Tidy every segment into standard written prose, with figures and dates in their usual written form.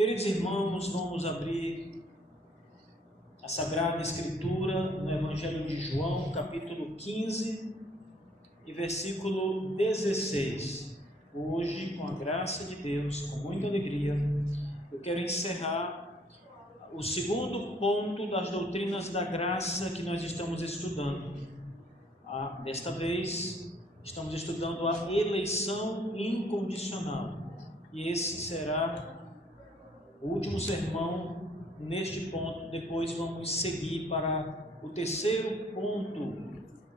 Queridos irmãos, vamos abrir a Sagrada Escritura no Evangelho de João, capítulo 15 e versículo 16. Hoje, com a graça de Deus, com muita alegria, eu quero encerrar o segundo ponto das doutrinas da graça que nós estamos estudando. Desta vez, estamos estudando a eleição incondicional. E esse será o último sermão neste ponto. Depois vamos seguir para o terceiro ponto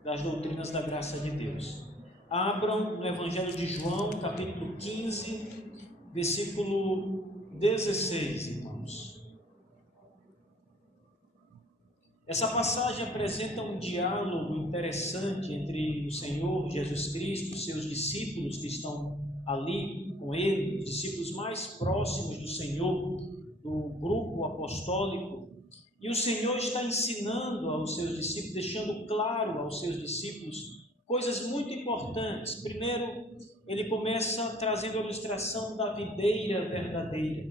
das doutrinas da graça de Deus. Abram no Evangelho de João, capítulo 15, versículo 16, irmãos. Essa passagem apresenta um diálogo interessante entre o Senhor Jesus Cristo e seus discípulos que estão ali com ele, os discípulos mais próximos do Senhor, do grupo apostólico. E o Senhor está ensinando aos seus discípulos, deixando claro aos seus discípulos coisas muito importantes. Primeiro, ele começa trazendo a ilustração da videira verdadeira.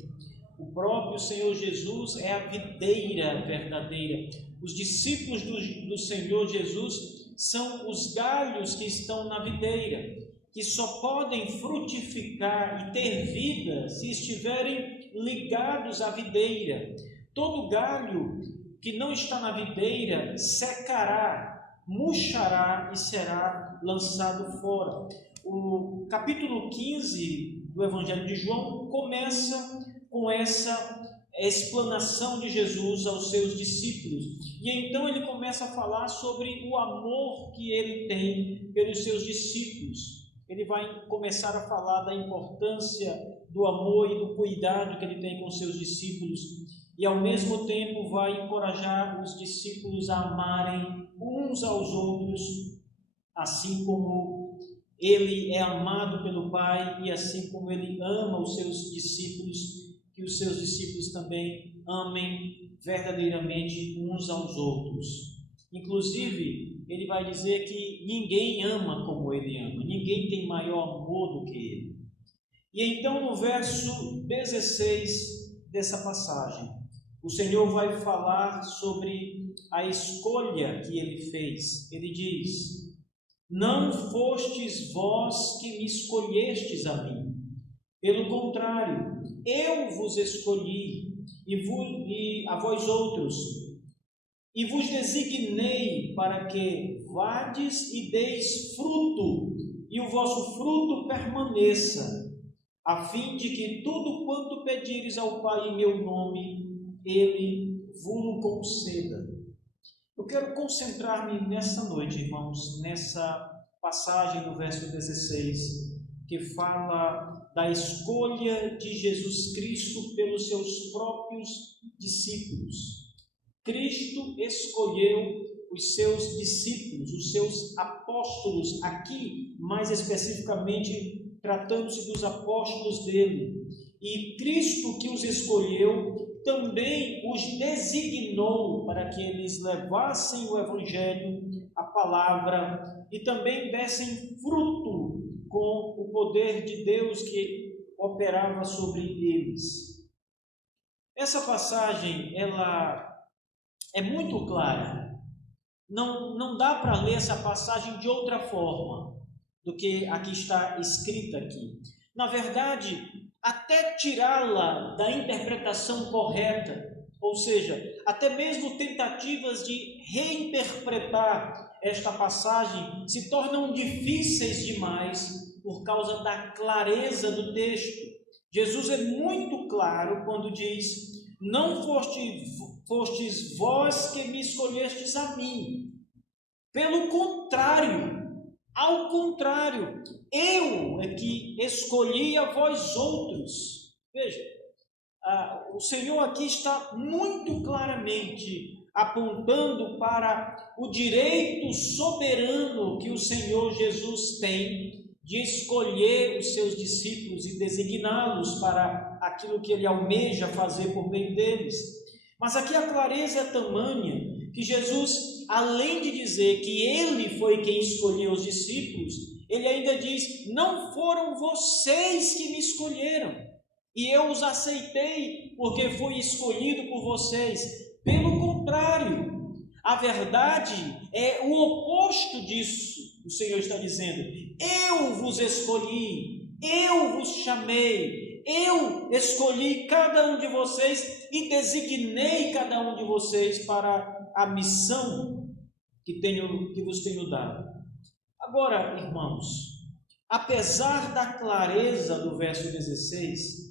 O próprio Senhor Jesus é a videira verdadeira. Os discípulos do Senhor Jesus são os galhos que estão na videira, que só podem frutificar e ter vida se estiverem ligados à videira. Todo galho que não está na videira secará, murchará e será lançado fora. O capítulo 15 do Evangelho de João começa com essa explanação de Jesus aos seus discípulos. E então ele começa a falar sobre o amor que ele tem pelos seus discípulos. Ele vai começar a falar da importância do amor e do cuidado que ele tem com seus discípulos. E ao mesmo tempo vai encorajar os discípulos a amarem uns aos outros, assim como ele é amado pelo Pai e assim como ele ama os seus discípulos, que os seus discípulos também amem verdadeiramente uns aos outros. Inclusive, ele vai dizer que ninguém ama como ele ama, ninguém tem maior amor do que ele. E então, no verso 16 dessa passagem, o Senhor vai falar sobre a escolha que ele fez. Ele diz: não fostes vós que me escolhestes a mim, pelo contrário, eu vos escolhi e a vós outros, e vos designei para que vades e deis fruto, e o vosso fruto permaneça, a fim de que tudo quanto pedires ao Pai em meu nome, Ele vos conceda. Eu quero concentrar-me nessa noite, irmãos, nessa passagem do verso 16, que fala da escolha de Jesus Cristo pelos seus próprios discípulos. Cristo escolheu os seus discípulos, os seus apóstolos, aqui mais especificamente tratando-se dos apóstolos dele. E Cristo que os escolheu também os designou para que eles levassem o Evangelho, a palavra, e também dessem fruto com o poder de Deus que operava sobre eles. Essa passagem, ela é muito clara. Não dá para ler essa passagem de outra forma do que aqui está escrita aqui. Na verdade, até tirá-la da interpretação correta, ou seja, até mesmo tentativas de reinterpretar esta passagem se tornam difíceis demais por causa da clareza do texto. Jesus é muito claro quando diz: não fostes vós que me escolhestes a mim. Pelo contrário, ao contrário, eu é que escolhi a vós outros. Veja, o Senhor aqui está muito claramente apontando para o direito soberano que o Senhor Jesus tem de escolher os seus discípulos e designá-los para aquilo que ele almeja fazer por meio deles. Mas aqui a clareza é tamanha que Jesus, além de dizer que ele foi quem escolheu os discípulos, ele ainda diz: não foram vocês que me escolheram. e eu os aceitei porque fui escolhido por vocês. Pelo contrário, a verdade é o oposto disso. O Senhor está dizendo: eu vos escolhi, eu vos chamei, eu escolhi cada um de vocês e designei cada um de vocês para a missão que vos tenho dado. Agora, irmãos, apesar da clareza do verso 16,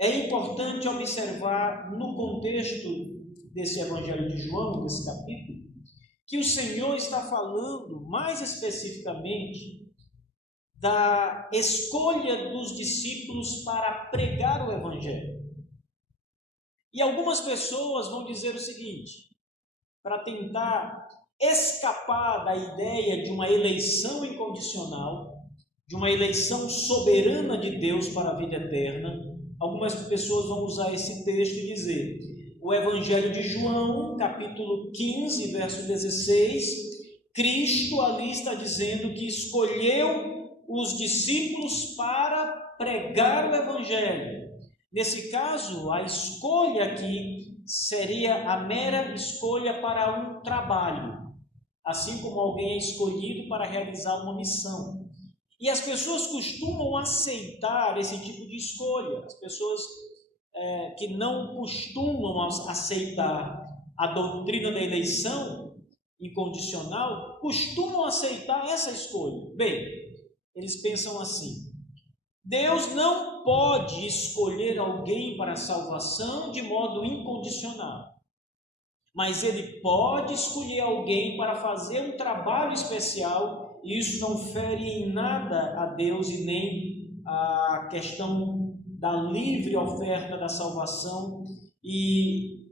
é importante observar no contexto desse Evangelho de João, desse capítulo, que o Senhor está falando mais especificamente da escolha dos discípulos para pregar o Evangelho. E algumas pessoas vão dizer o seguinte, para tentar escapar da ideia de uma eleição incondicional, de uma eleição soberana de Deus para a vida eterna, algumas pessoas vão usar esse texto e dizer: o Evangelho de João, capítulo 15, verso 16, Cristo ali está dizendo que escolheu os discípulos para pregar o Evangelho. Nesse caso, a escolha aqui seria a mera escolha para um trabalho, assim como alguém é escolhido para realizar uma missão. E as pessoas costumam aceitar esse tipo de escolha. As pessoas que não costumam aceitar a doutrina da eleição incondicional, costumam aceitar essa escolha. Bem, eles pensam assim: Deus não pode escolher alguém para a salvação de modo incondicional, mas Ele pode escolher alguém para fazer um trabalho especial, e isso não fere em nada a Deus e nem a questão da livre oferta da salvação e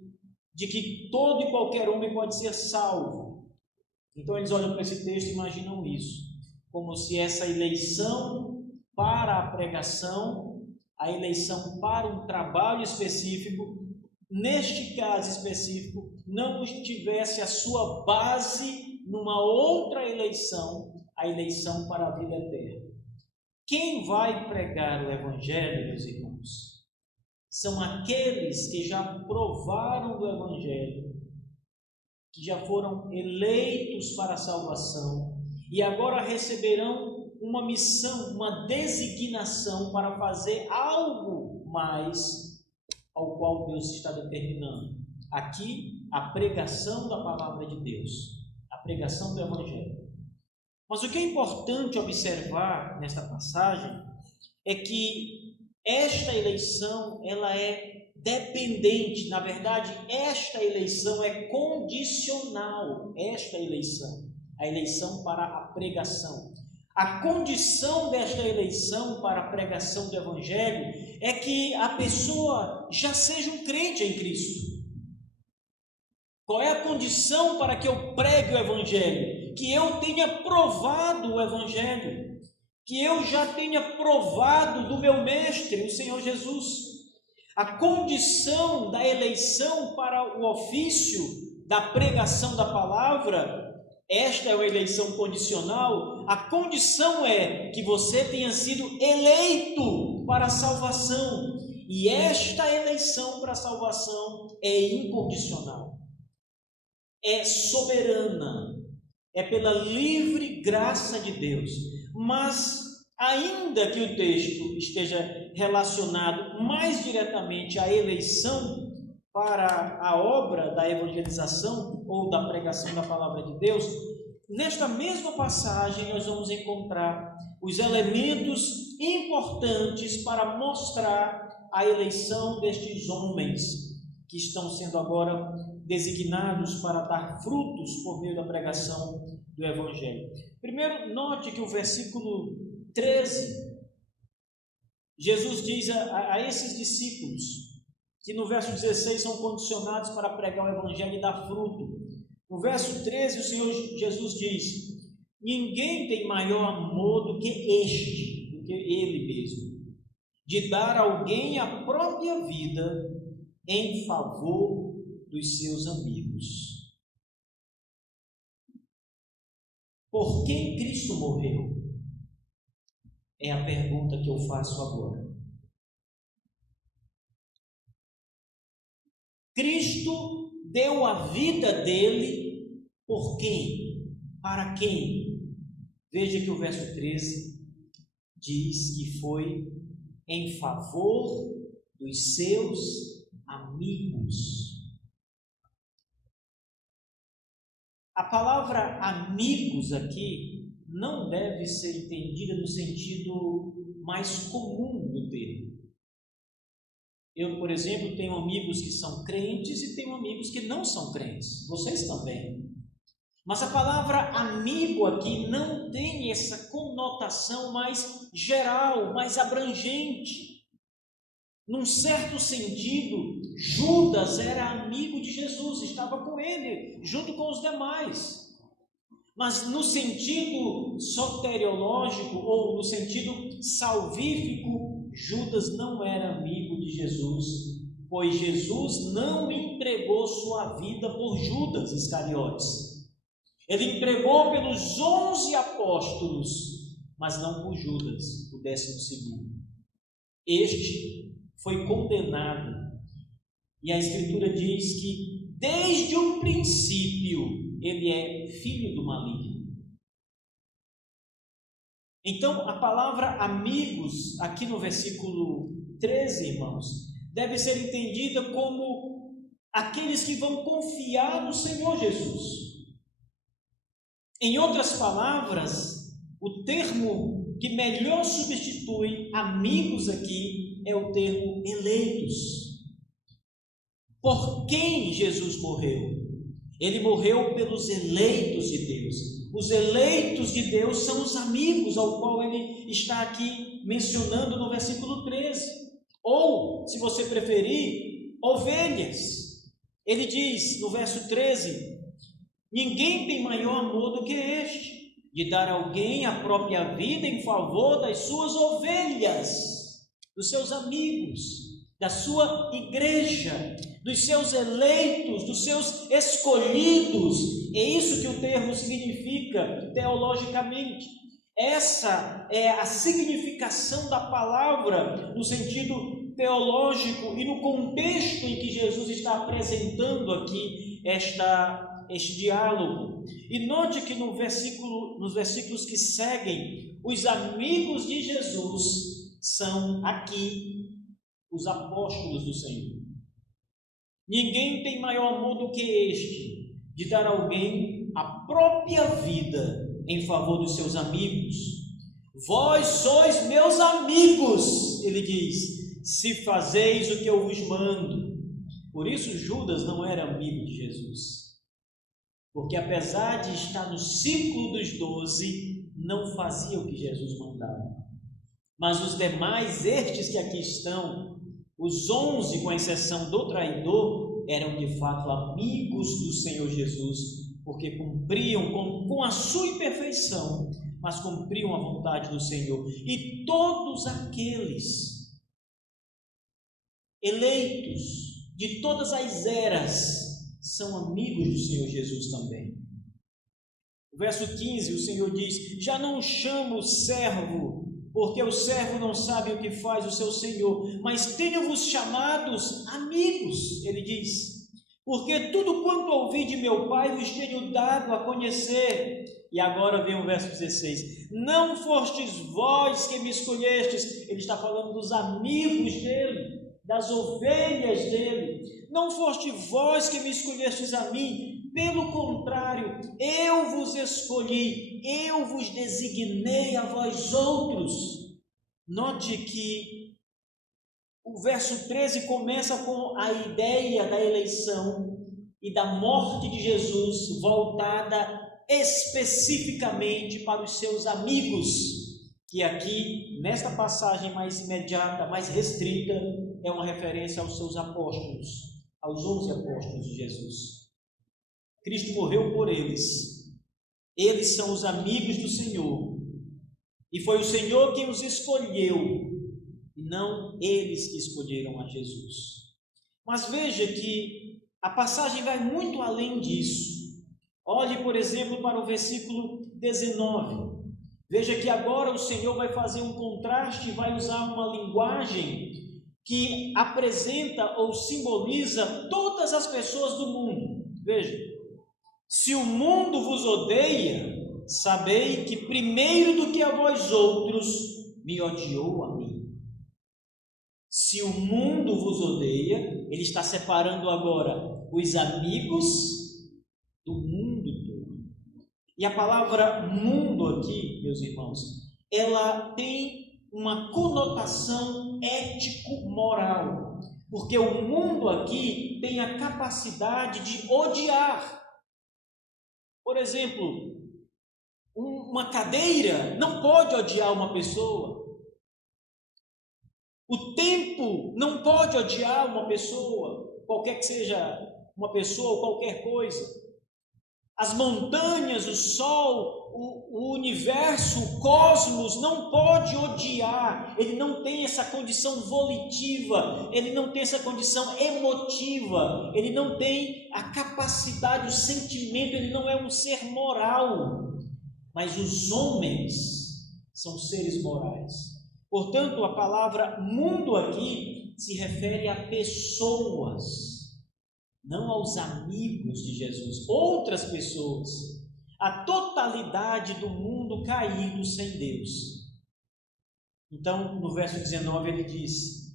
de que todo e qualquer homem pode ser salvo. Então eles olham para esse texto e imaginam isso, como se essa eleição para a pregação, a eleição para um trabalho específico, neste caso específico, não tivesse a sua base numa outra eleição, a eleição para a vida eterna. Quem vai pregar o Evangelho, meus irmãos, são aqueles que já provaram do Evangelho, que já foram eleitos para a salvação e agora receberão uma missão, uma designação para fazer algo mais ao qual Deus está determinando. Aqui, a pregação da palavra de Deus, a pregação do Evangelho. Mas o que é importante observar nesta passagem é que esta eleição, ela é dependente, na verdade, esta eleição é condicional, esta eleição, a eleição para a pregação. A condição desta eleição para a pregação do Evangelho é que a pessoa já seja um crente em Cristo. Qual é a condição para que eu pregue o Evangelho? Que eu tenha provado o Evangelho, que eu já tenha provado do meu Mestre, o Senhor Jesus. A condição da eleição para o ofício da pregação da palavra, esta é uma eleição condicional, a condição é que você tenha sido eleito para a salvação, e esta eleição para a salvação é incondicional, é soberana, é pela livre graça de Deus. Mas ainda que o texto esteja relacionado mais diretamente à eleição para a obra da evangelização ou da pregação da palavra de Deus, nesta mesma passagem nós vamos encontrar os elementos importantes para mostrar a eleição destes homens que estão sendo agora designados para dar frutos por meio da pregação do Evangelho. Primeiro, note que o versículo 13, Jesus diz a esses discípulos, que no verso 16 são condicionados para pregar o Evangelho e dar fruto. No verso 13, o Senhor Jesus diz: ninguém tem maior amor do que este, do que Ele mesmo, de dar a alguém a própria vida em favor dos seus amigos. Por quem Cristo morreu? É a pergunta que eu faço agora. Cristo deu a vida dele por quem? Para quem? Veja que o verso 13 diz que foi em favor dos seus amigos. A palavra amigos aqui não deve ser entendida no sentido mais comum do termo. Eu, por exemplo, tenho amigos que são crentes e tenho amigos que não são crentes. Vocês também. Mas a palavra amigo aqui não tem essa conotação mais geral, mais abrangente. Num certo sentido, Judas era amigo de Jesus, estava com ele, junto com os demais. Mas no sentido soteriológico ou no sentido salvífico, Judas não era amigo de Jesus, pois Jesus não entregou sua vida por Judas Iscariotes. Ele entregou pelos 11 apóstolos, mas não por Judas, o 12º. Este foi condenado, e a Escritura diz que desde o princípio ele é filho do maligno. Então, a palavra amigos, aqui no versículo 13, irmãos, deve ser entendida como aqueles que vão confiar no Senhor Jesus. Em outras palavras, o termo que melhor substitui amigos aqui é o termo eleitos. Por quem Jesus morreu? Ele morreu pelos eleitos de Deus. Os eleitos de Deus são os amigos ao qual ele está aqui mencionando no versículo 13. Ou, se você preferir, ovelhas. Ele diz no verso 13: ninguém tem maior amor do que este, de dar a alguém a própria vida em favor das suas ovelhas, dos seus amigos, da sua igreja, dos seus eleitos, dos seus escolhidos. É isso que o termo significa teologicamente. Essa é a significação da palavra no sentido teológico e no contexto em que Jesus está apresentando aqui este diálogo. E note que nos versículos que seguem, os amigos de Jesus são aqui os apóstolos do Senhor. Ninguém tem maior amor do que este, de dar a alguém a própria vida em favor dos seus amigos. Vós sois meus amigos, ele diz, se fazeis o que eu vos mando. Por isso Judas não era amigo de Jesus, porque apesar de estar no círculo dos 12, não fazia o que Jesus mandava. Mas os demais, estes que aqui estão, os 11, com exceção do traidor, eram de fato amigos do Senhor Jesus, porque cumpriam com a sua imperfeição, mas cumpriam a vontade do Senhor. E todos aqueles eleitos de todas as eras são amigos do Senhor Jesus também. O verso 15, o Senhor diz: já não chamo servo, porque o servo não sabe o que faz o seu Senhor, mas tenho-vos chamados amigos, ele diz, porque tudo quanto ouvi de meu Pai vos tenho dado a conhecer. E agora vem o verso 16: não fostes vós que me escolhestes. Ele está falando dos amigos dele, das ovelhas dele. Não foste vós que me escolhestes a mim, pelo contrário, eu vos escolhi, eu vos designei a vós outros. Note que o verso 13 começa com a ideia da eleição e da morte de Jesus voltada especificamente para os seus amigos, que aqui, nesta passagem mais imediata, mais restrita, é uma referência aos seus apóstolos, aos 11 apóstolos de Jesus. Cristo morreu por eles. Eles são os amigos do Senhor. E foi o Senhor quem os escolheu, e não eles que escolheram a Jesus. Mas veja que a passagem vai muito além disso. Olhe, por exemplo, para o versículo 19. Veja que agora o Senhor vai fazer um contraste, vai usar uma linguagem que apresenta ou simboliza todas as pessoas do mundo. Veja, se o mundo vos odeia, sabei que primeiro do que a vós outros me odiou a mim. Se o mundo vos odeia, ele está separando agora os amigos do mundo todo. E a palavra mundo aqui, meus irmãos, ela tem uma conotação ético-moral, porque o mundo aqui tem a capacidade de odiar. Por exemplo, uma cadeira não pode odiar uma pessoa. O tempo não pode odiar uma pessoa, qualquer que seja uma pessoa ou qualquer coisa. As montanhas, o sol, o universo, o cosmos não pode odiar. Ele não tem essa condição volitiva, ele não tem essa condição emotiva, ele não tem a capacidade, o sentimento, ele não é um ser moral. Mas os homens são seres morais. Portanto, a palavra mundo aqui se refere a pessoas, não aos amigos de Jesus, outras pessoas, a totalidade do mundo caído sem Deus. Então, no verso 19 ele diz,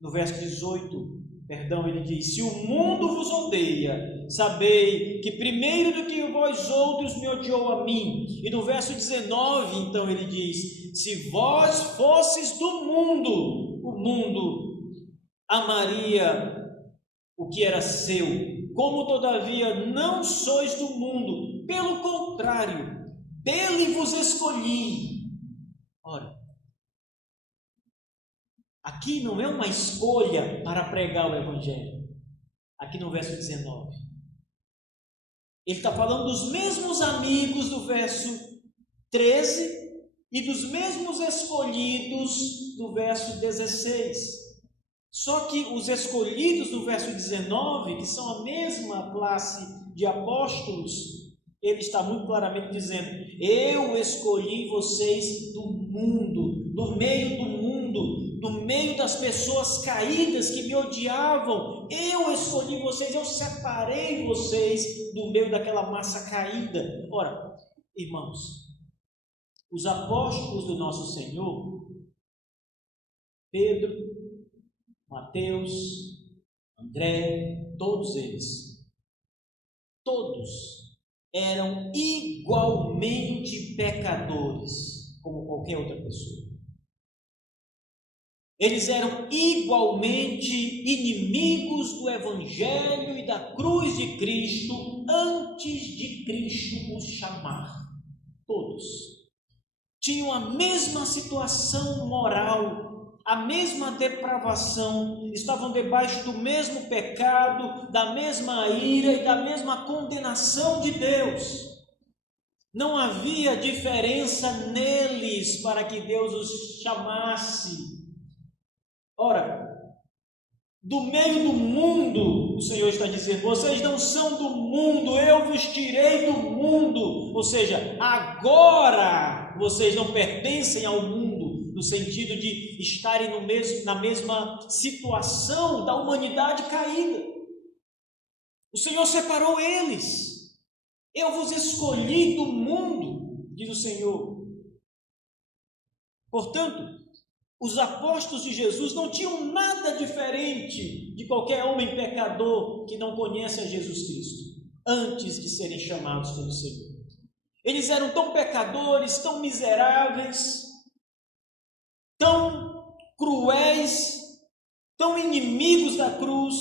no verso 18, ele diz: se o mundo vos odeia, sabei que primeiro do que vós outros me odiou a mim. E no verso 19, então ele diz: se vós fosses do mundo, o mundo amaria o que era seu. Como todavia não sois do mundo, pelo contrário, dele vos escolhi. Ora, aqui não é uma escolha para pregar o Evangelho. Aqui no verso 19. Ele está falando dos mesmos amigos do verso 13 e dos mesmos escolhidos do verso 16. Só que os escolhidos do verso 19, que são a mesma classe de apóstolos, ele está muito claramente dizendo: eu escolhi vocês do mundo, do meio do mundo, do meio das pessoas caídas que me odiavam. Eu escolhi vocês, eu separei vocês do meio daquela massa caída. Ora, irmãos, os apóstolos do nosso Senhor, Pedro, Mateus, André, todos eles, todos eram igualmente pecadores, como qualquer outra pessoa. Eles eram igualmente inimigos do Evangelho e da cruz de Cristo antes de Cristo os chamar. Todos tinham a mesma situação moral, a mesma depravação, estavam debaixo do mesmo pecado, da mesma ira e da mesma condenação de Deus. Não havia diferença neles para que Deus os chamasse. Ora, do meio do mundo, o Senhor está dizendo: vocês não são do mundo, eu vos tirei do mundo. Ou seja, agora vocês não pertencem ao mundo, no sentido de estarem na mesma situação da humanidade caída. O Senhor separou eles. Eu vos escolhi do mundo, diz o Senhor. Portanto, os apóstolos de Jesus não tinham nada diferente de qualquer homem pecador que não conhece a Jesus Cristo, antes de serem chamados pelo Senhor. Eles eram tão pecadores, tão miseráveis, tão cruéis, tão inimigos da cruz,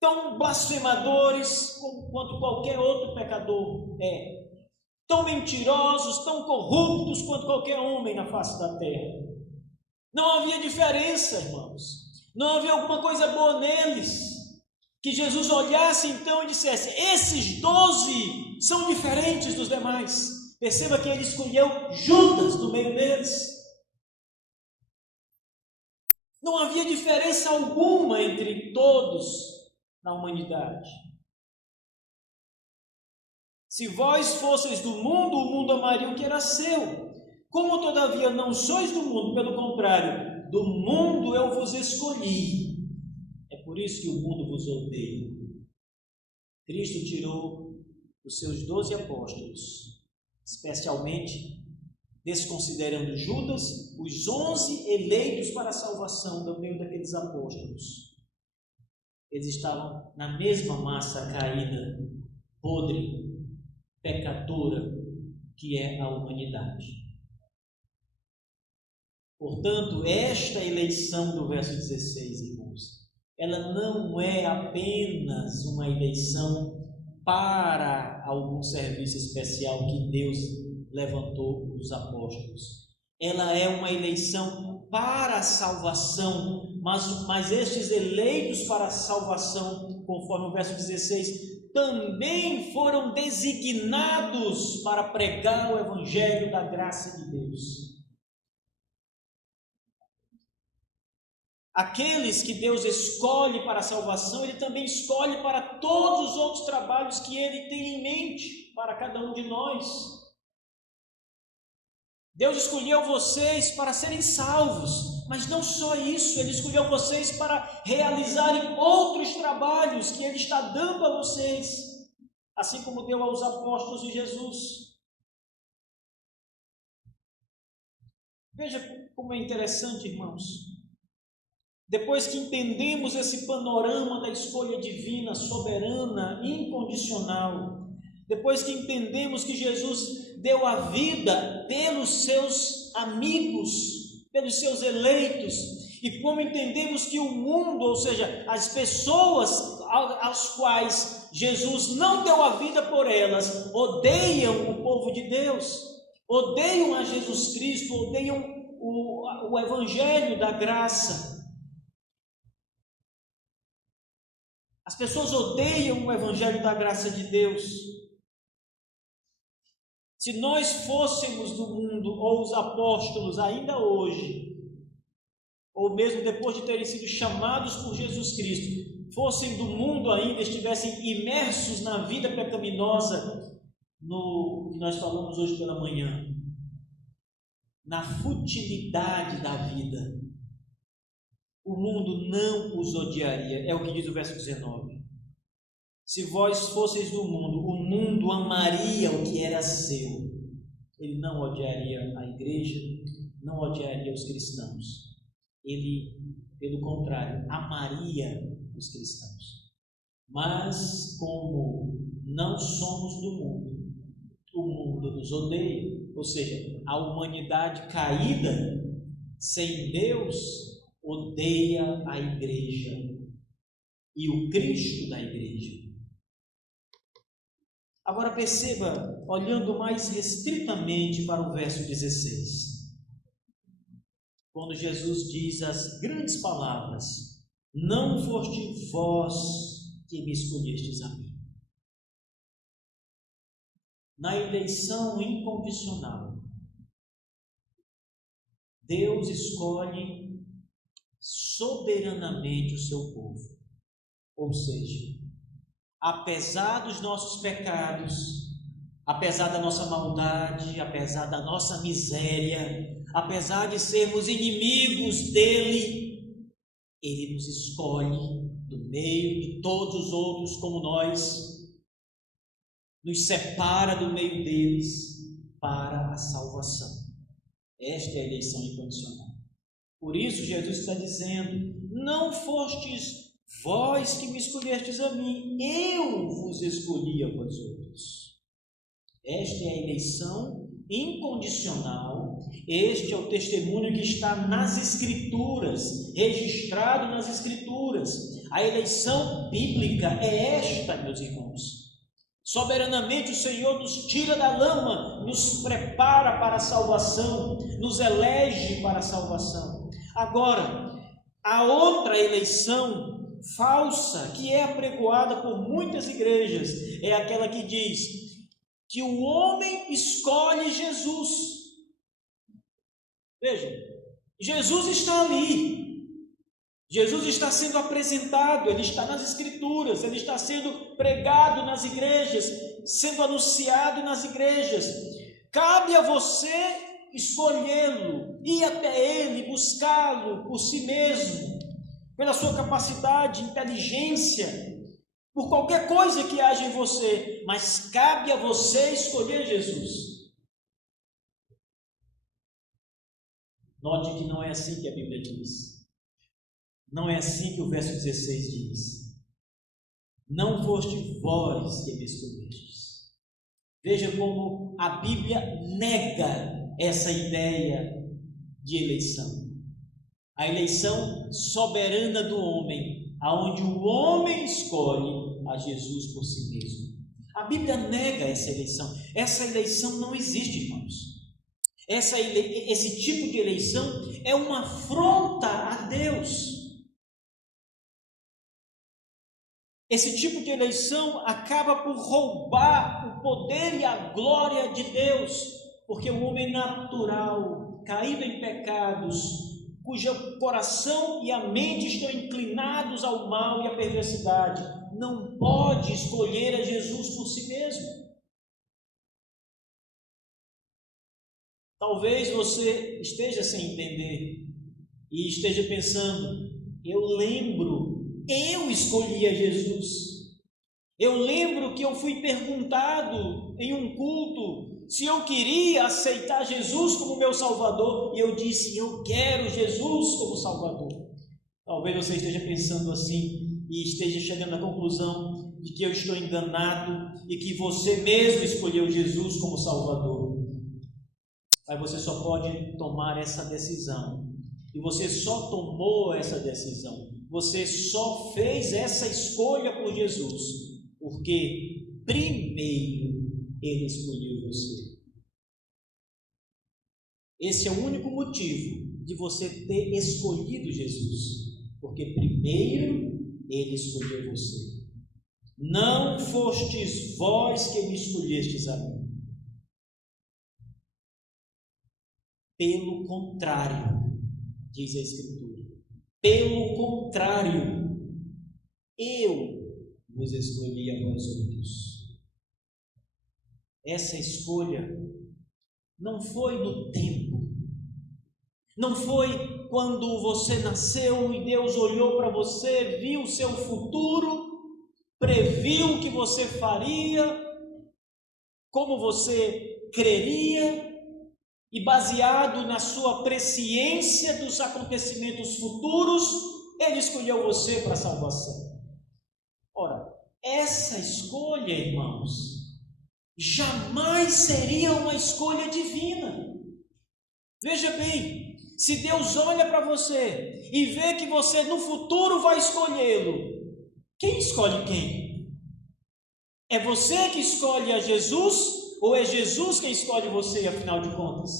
tão blasfemadores quanto qualquer outro pecador é, tão mentirosos, tão corruptos quanto qualquer homem na face da terra. Não havia diferença, irmãos. Não havia alguma coisa boa neles. Que Jesus olhasse então e dissesse: esses 12 são diferentes dos demais. Perceba que ele escolheu Judas do meio deles. Não havia diferença alguma entre todos na humanidade. Se vós fosseis do mundo, o mundo amaria o que era seu. Como todavia não sois do mundo, pelo contrário, do mundo eu vos escolhi, é por isso que o mundo vos odeia. Cristo tirou os seus 12 apóstolos, especialmente desconsiderando Judas, os 11 eleitos para a salvação do meio daqueles apóstolos. Eles estavam na mesma massa caída, podre, pecadora, que é a humanidade. Portanto, esta eleição do verso 16, irmãos, ela não é apenas uma eleição para algum serviço especial que Deus levantou os apóstolos. Ela é uma eleição para a salvação, mas estes eleitos para a salvação, conforme o verso 16, também foram designados para pregar o evangelho da graça de Deus. Aqueles que Deus escolhe para a salvação, Ele também escolhe para todos os outros trabalhos que Ele tem em mente para cada um de nós. Deus escolheu vocês para serem salvos, mas não só isso, Ele escolheu vocês para realizarem outros trabalhos que Ele está dando a vocês, assim como deu aos apóstolos de Jesus. Veja como é interessante, irmãos. Depois que entendemos esse panorama da escolha divina, soberana, incondicional, depois que entendemos que Jesus deu a vida pelos seus amigos, pelos seus eleitos, e como entendemos que o mundo, ou seja, as pessoas às quais Jesus não deu a vida por elas, odeiam o povo de Deus, odeiam a Jesus Cristo, odeiam o Evangelho da graça. As pessoas odeiam o Evangelho da graça de Deus. Se nós fôssemos do mundo, ou os apóstolos ainda hoje, ou mesmo depois de terem sido chamados por Jesus Cristo, fossem do mundo ainda, estivessem imersos na vida pecaminosa, no que nós falamos hoje pela manhã, na futilidade da vida, o mundo não os odiaria, é o que diz o verso 19. Se vós fosseis do mundo, o mundo amaria o que era seu. Ele não odiaria a igreja, não odiaria os cristãos. Ele, pelo contrário, amaria os cristãos. Mas, como não somos do mundo, o mundo nos odeia. Ou seja, a humanidade caída, sem Deus, odeia a igreja e o Cristo da igreja. Agora perceba, olhando mais restritamente para o verso 16, quando Jesus diz as grandes palavras: não foste vós que me escolhestes a mim. Na eleição incondicional, Deus escolhe soberanamente o seu povo. Ou seja, apesar dos nossos pecados, apesar da nossa maldade, apesar da nossa miséria, apesar de sermos inimigos dele, ele nos escolhe do meio de todos os outros como nós, nos separa do meio deles para a salvação. Esta é a eleição incondicional. Por isso Jesus está dizendo: não fostes vós que me escolhestes a mim, eu vos escolhi a vós outros. Esta é a eleição incondicional, este é o testemunho que está nas Escrituras, registrado nas Escrituras. A eleição bíblica é esta, meus irmãos. Soberanamente o Senhor nos tira da lama, nos prepara para a salvação, nos elege para a salvação. Agora, a outra eleição falsa, que é apregoada por muitas igrejas, é aquela que diz que o homem escolhe Jesus. Veja, Jesus está ali, Jesus está sendo apresentado, ele está nas Escrituras, ele está sendo pregado nas igrejas, sendo anunciado nas igrejas. Cabe a você escolhê-lo, ir até ele, buscá-lo por si mesmo, pela sua capacidade, inteligência, por qualquer coisa que haja em você, mas cabe a você escolher Jesus. Note que não é assim que a Bíblia diz. Não é assim que o verso 16 diz. Não foste vós que me escolhestes. Veja como a Bíblia nega essa ideia de eleição. A eleição soberana do homem, aonde o homem escolhe a Jesus por si mesmo. A Bíblia nega essa eleição. Essa eleição não existe, irmãos. Esse tipo de eleição é uma afronta a Deus. Esse tipo de eleição acaba por roubar o poder e a glória de Deus, porque o homem natural, caído em pecados, cujo coração e a mente estão inclinados ao mal e à perversidade, não pode escolher a Jesus por si mesmo. Talvez você esteja sem entender e esteja pensando: eu escolhi a Jesus. Eu lembro que eu fui perguntado em um culto se eu queria aceitar Jesus como meu Salvador, e eu disse: eu quero Jesus como Salvador. Talvez você esteja pensando assim e esteja chegando à conclusão de que eu estou enganado e que você mesmo escolheu Jesus como Salvador. Mas você só pode tomar essa decisão, e você só tomou essa decisão, você só fez essa escolha por Jesus, porque primeiro Ele escolheu você. Esse é o único motivo de você ter escolhido Jesus, porque primeiro Ele escolheu você. Não fostes vós que me escolhestes a mim. Pelo contrário, diz a Escritura, pelo contrário, eu vos escolhi a vós outros. Essa escolha não foi no tempo, não foi quando você nasceu e Deus olhou para você, viu o seu futuro, previu o que você faria, como você creria, e baseado na sua presciência dos acontecimentos futuros, Ele escolheu você para a salvação. Ora, essa escolha, irmãos, jamais seria uma escolha divina. Veja bem, se Deus olha para você e vê que você no futuro vai escolhê-lo, quem escolhe quem? É você que escolhe a Jesus, ou é Jesus quem escolhe você, afinal de contas?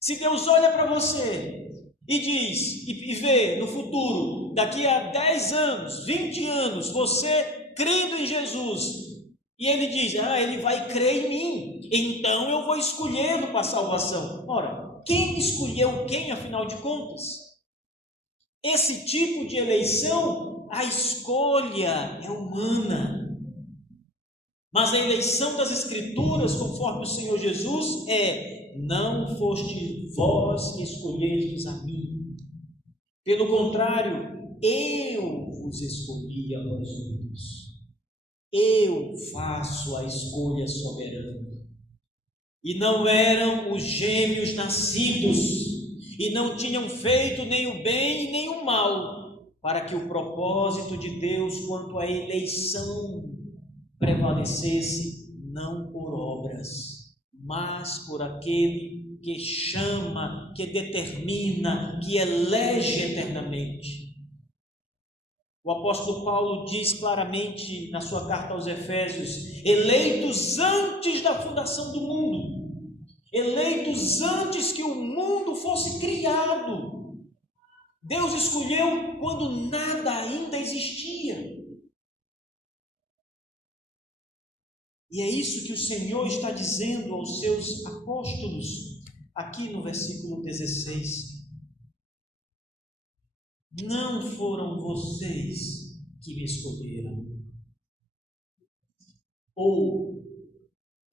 Se Deus olha para você e diz, e vê no futuro, daqui a 10 anos, 20 anos, você crendo em Jesus, e Ele diz: Ele vai crer em mim, então eu vou escolhê-lo para a salvação. Ora, quem escolheu quem, afinal de contas? Esse tipo de eleição, a escolha é humana. Mas a eleição das Escrituras, conforme o Senhor Jesus, é: não foste vós que escolhestes a mim. Pelo contrário, eu vos escolhi a vós outros. Eu faço a escolha soberana. E não eram os gêmeos nascidos, e não tinham feito nem o bem e nem o mal, para que o propósito de Deus quanto à eleição prevalecesse, não por obras, mas por aquele que chama, que determina, que elege eternamente. O apóstolo Paulo diz claramente na sua carta aos Efésios: eleitos antes da fundação do mundo, eleitos antes que o mundo fosse criado. Deus escolheu quando nada ainda existia. E é isso que o Senhor está dizendo aos seus apóstolos, aqui no versículo 16. Não foram vocês que me escolheram. Ou,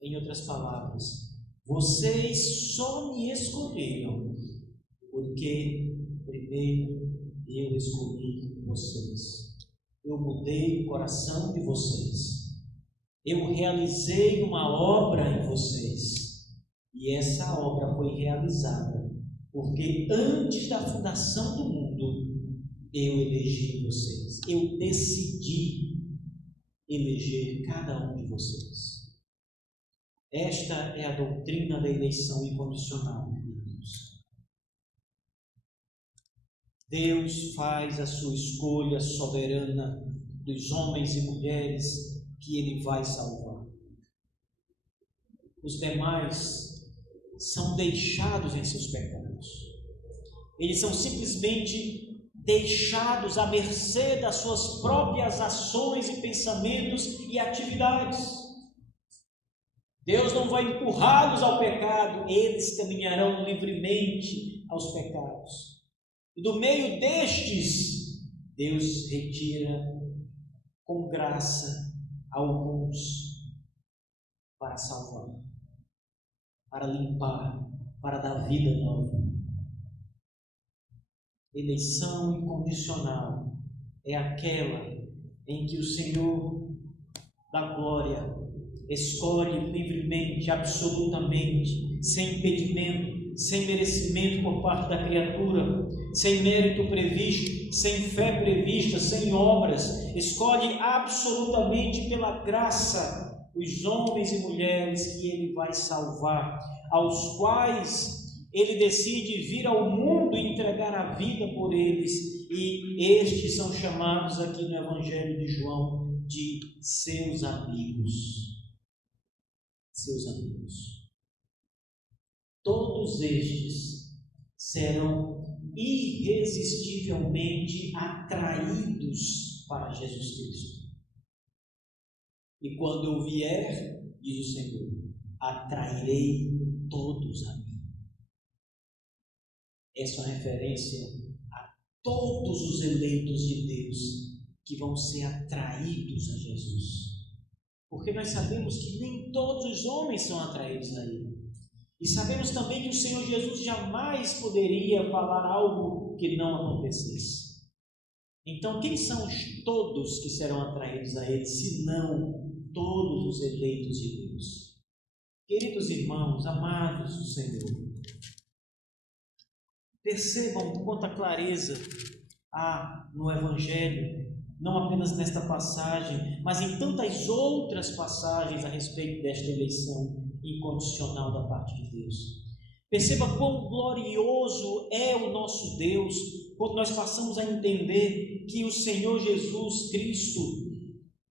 em outras palavras, vocês só me escolheram porque primeiro eu escolhi vocês. Eu mudei o coração de vocês. Eu realizei uma obra em vocês. E essa obra foi realizada porque antes da fundação do mundo eu elegi vocês. Eu decidi eleger cada um de vocês. Esta é a doutrina da eleição incondicional de Deus. Deus faz a sua escolha soberana dos homens e mulheres que Ele vai salvar. Os demais são deixados em seus pecados. Eles são simplesmente deixados à mercê das suas próprias ações e pensamentos e atividades. Deus não vai empurrá-los ao pecado, eles caminharão livremente aos pecados. E do meio destes, Deus retira com graça alguns para salvar, para limpar, para dar vida nova. Eleição incondicional é aquela em que o Senhor da glória escolhe livremente, absolutamente, sem impedimento, sem merecimento por parte da criatura, sem mérito previsto, sem fé prevista, sem obras, escolhe absolutamente pela graça os homens e mulheres que Ele vai salvar, aos quais Ele decide vir ao mundo e entregar a vida por eles, e estes são chamados aqui no Evangelho de João de seus amigos. Seus amigos. Todos estes serão irresistivelmente atraídos para Jesus Cristo. E quando eu vier, diz o Senhor, atrairei todos a mim. Essa é uma referência a todos os eleitos de Deus que vão ser atraídos a Jesus. Porque nós sabemos que nem todos os homens são atraídos a Ele. E sabemos também que o Senhor Jesus jamais poderia falar algo que não acontecesse. Então, quem são os todos que serão atraídos a Ele, se não todos os eleitos de Deus? Queridos irmãos, amados do Senhor, percebam quanta clareza há no Evangelho, não apenas nesta passagem, mas em tantas outras passagens a respeito desta eleição incondicional da parte de Deus. Perceba quão glorioso é o nosso Deus quando nós passamos a entender que o Senhor Jesus Cristo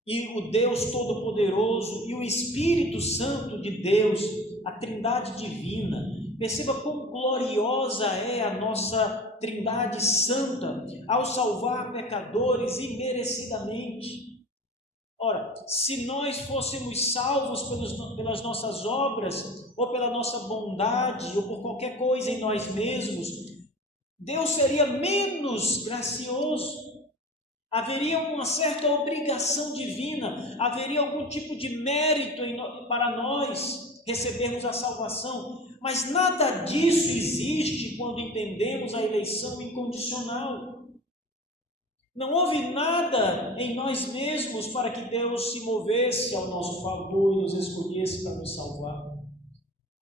e o Deus Todo-Poderoso e o Espírito Santo de Deus, a Trindade Divina, perceba quão gloriosa é a nossa Trindade Santa ao salvar pecadores imerecidamente. Ora, se nós fôssemos salvos pelas nossas obras, ou pela nossa bondade, ou por qualquer coisa em nós mesmos, Deus seria menos gracioso. Haveria uma certa obrigação divina, haveria algum tipo de mérito para nós recebermos a salvação, mas nada disso existe quando entendemos a eleição incondicional. Não houve nada em nós mesmos para que Deus se movesse ao nosso favor e nos escolhesse para nos salvar.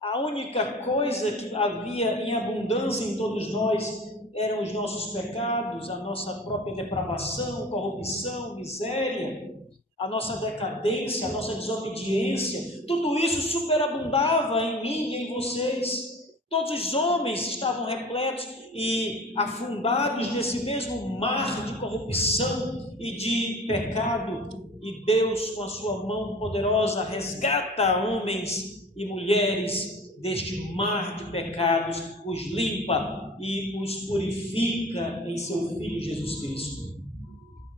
A única coisa que havia em abundância em todos nós eram os nossos pecados, a nossa própria depravação, corrupção, miséria, a nossa decadência, a nossa desobediência. Tudo isso superabundava em mim e em vocês. Todos os homens estavam repletos e afundados nesse mesmo mar de corrupção e de pecado. E Deus, com a sua mão poderosa, resgata homens e mulheres deste mar de pecados, os limpa e os purifica em seu Filho Jesus Cristo.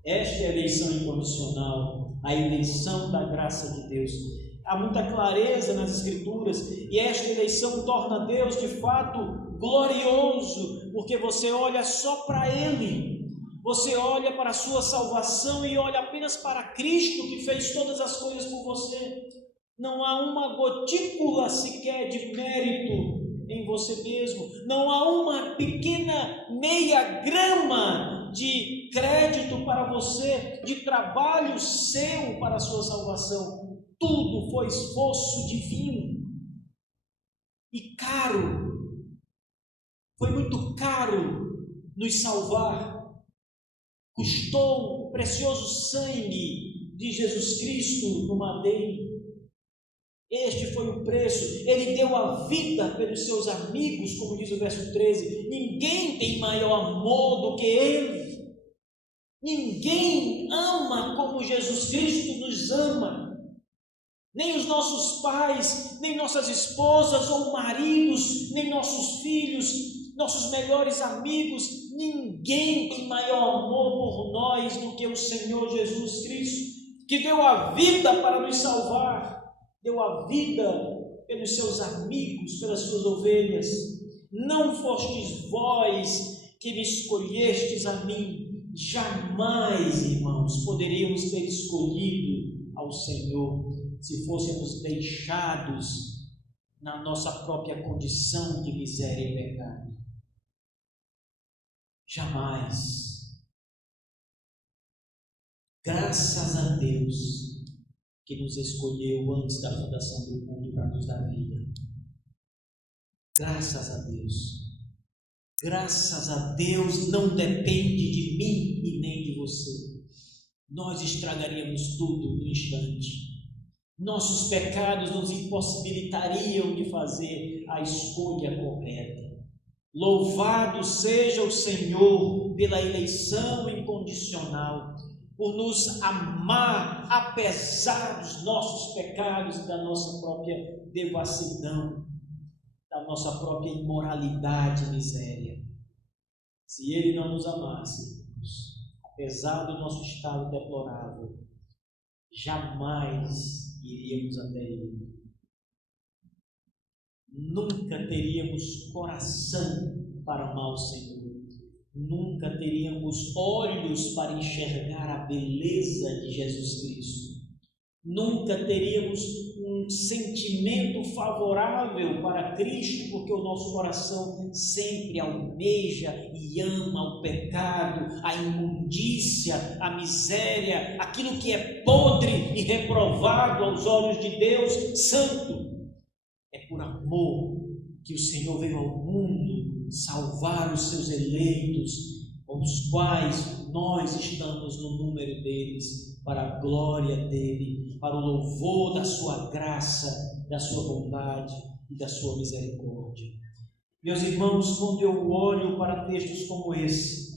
Esta é a eleição incondicional, a eleição da graça de Deus. Há muita clareza nas Escrituras, e esta eleição torna Deus de fato glorioso, porque você olha só para Ele, você olha para a sua salvação e olha apenas para Cristo, que fez todas as coisas por você. Não há uma gotícula sequer de mérito em você mesmo. Não há uma pequena meia grama de crédito para você, de trabalho seu para a sua salvação. Tudo foi esforço divino. E caro, foi muito caro nos salvar. Custou o precioso sangue de Jesus Cristo no madeiro. Este foi o preço. Ele deu a vida pelos seus amigos, como diz o verso 13. Ninguém tem maior amor do que Ele. Ninguém ama como Jesus Cristo nos ama. Nem os nossos pais, nem nossas esposas ou maridos, nem nossos filhos, nossos melhores amigos. Ninguém tem maior amor por nós do que o Senhor Jesus Cristo, que deu a vida para nos salvar. Deu a vida pelos seus amigos, pelas suas ovelhas. Não fostes vós que me escolhestes a mim. Jamais, irmãos, poderíamos ter escolhido ao Senhor se fôssemos deixados na nossa própria condição de miséria e pecado. Jamais. Graças a Deus que nos escolheu antes da fundação do mundo para nos dar vida. Graças a Deus. Graças a Deus não depende de mim e nem de você. Nós estragaríamos tudo no instante. Nossos pecados nos impossibilitariam de fazer a escolha correta. Louvado seja o Senhor pela eleição incondicional, por nos amar apesar dos nossos pecados e da nossa própria devassidão, da nossa própria imoralidade e miséria. Se Ele não nos amasse, apesar do nosso estado deplorável, jamais iríamos até Ele. Nunca teríamos coração para amar o Senhor. Nunca teríamos olhos para enxergar a beleza de Jesus Cristo. Nunca teríamos um sentimento favorável para Cristo, porque o nosso coração sempre almeja e ama o pecado, a imundícia, a miséria, aquilo que é podre e reprovado aos olhos de Deus santo. É por amor que o Senhor veio ao mundo salvar os seus eleitos, os quais nós estamos no número deles, para a glória dele, para o louvor da sua graça, da sua bondade e da sua misericórdia. Meus irmãos, quando eu olho para textos como esse,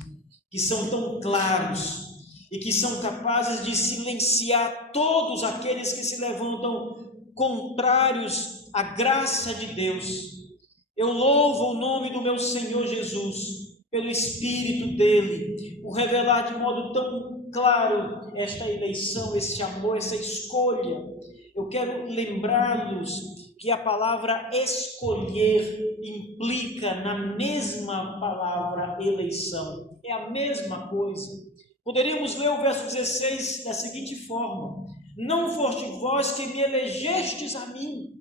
que são tão claros e que são capazes de silenciar todos aqueles que se levantam contrários à graça de Deus, eu louvo o nome do meu Senhor Jesus, pelo Espírito dele, por revelar de modo tão claro esta eleição, esse amor, essa escolha. Eu quero lembrá-los que a palavra escolher implica na mesma palavra eleição, é a mesma coisa. Poderíamos ler o verso 16 da seguinte forma: não foste vós que me elegestes a mim.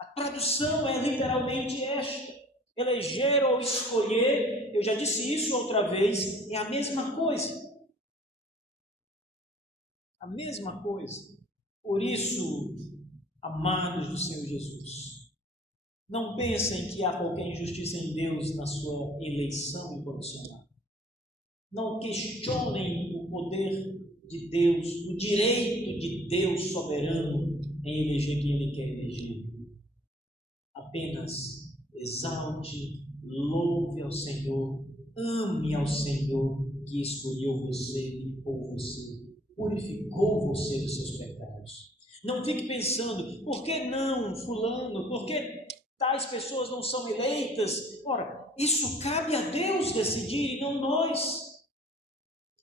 A tradução é literalmente esta: eleger ou escolher, eu já disse isso outra vez, é a mesma coisa. A mesma coisa. Por isso, amados do Senhor Jesus, não pensem que há qualquer injustiça em Deus na sua eleição incondicional. Não questionem o poder de Deus, o direito de Deus soberano em eleger quem Ele quer eleger. Apenas exalte, louve ao Senhor, ame ao Senhor que escolheu você, limpou você, purificou você dos seus pecados. Não fique pensando, por que não fulano, por que tais pessoas não são eleitas? Ora, isso cabe a Deus decidir e não nós.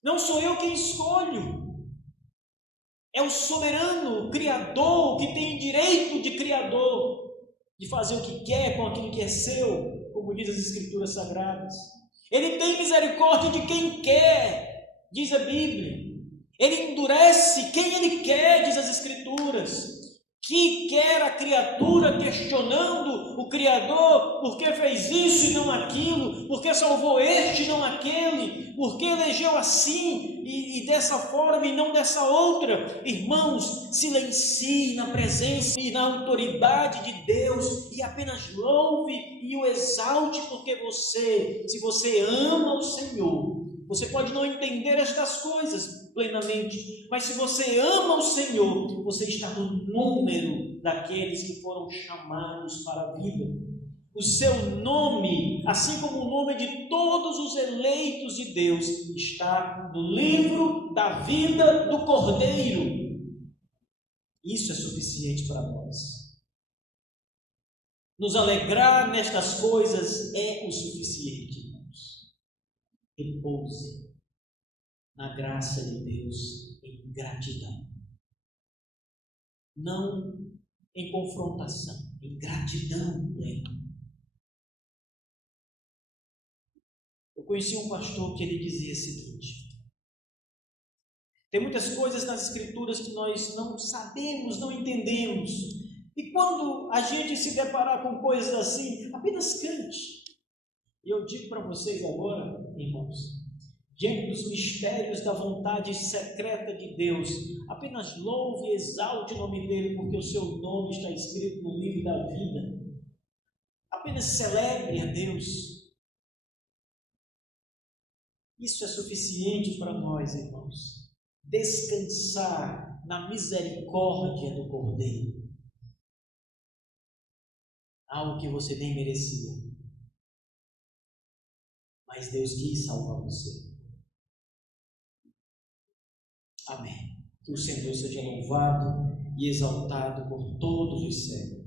Não sou eu quem escolho. É o soberano, o Criador, que tem direito de Criador, de fazer o que quer com aquilo que é seu, como diz as Escrituras Sagradas. Ele tem misericórdia de quem quer, diz a Bíblia. Ele endurece quem Ele quer, diz as Escrituras. Que quer a criatura questionando o Criador, por que fez isso e não aquilo, por que salvou este e não aquele, por que elegeu assim e dessa forma e não dessa outra? Irmãos, silencie na presença e na autoridade de Deus e apenas louve e o exalte, porque se você ama o Senhor, você pode não entender estas coisas plenamente, mas se você ama o Senhor, você está no número daqueles que foram chamados para a vida. O seu nome, assim como o nome de todos os eleitos de Deus, está no livro da vida do Cordeiro. Isso é suficiente para nós. Nos alegrar nestas coisas é o suficiente, irmãos. Repouse na graça de Deus em gratidão. Não em confrontação, em gratidão plena. Eu conheci um pastor que ele dizia o seguinte: tem muitas coisas nas Escrituras que nós não sabemos, não entendemos. E quando a gente se deparar com coisas assim, apenas cante. E eu digo para vocês agora, irmãos, diante dos mistérios da vontade secreta de Deus, apenas louve e exalte o nome dele, porque o seu nome está escrito no livro da vida. Apenas celebre a Deus. Isso é suficiente para nós, irmãos. Descansar na misericórdia do Cordeiro. Algo que você nem merecia. Mas Deus quis salvar você. Amém. Que o Senhor seja louvado e exaltado por todos os séculos.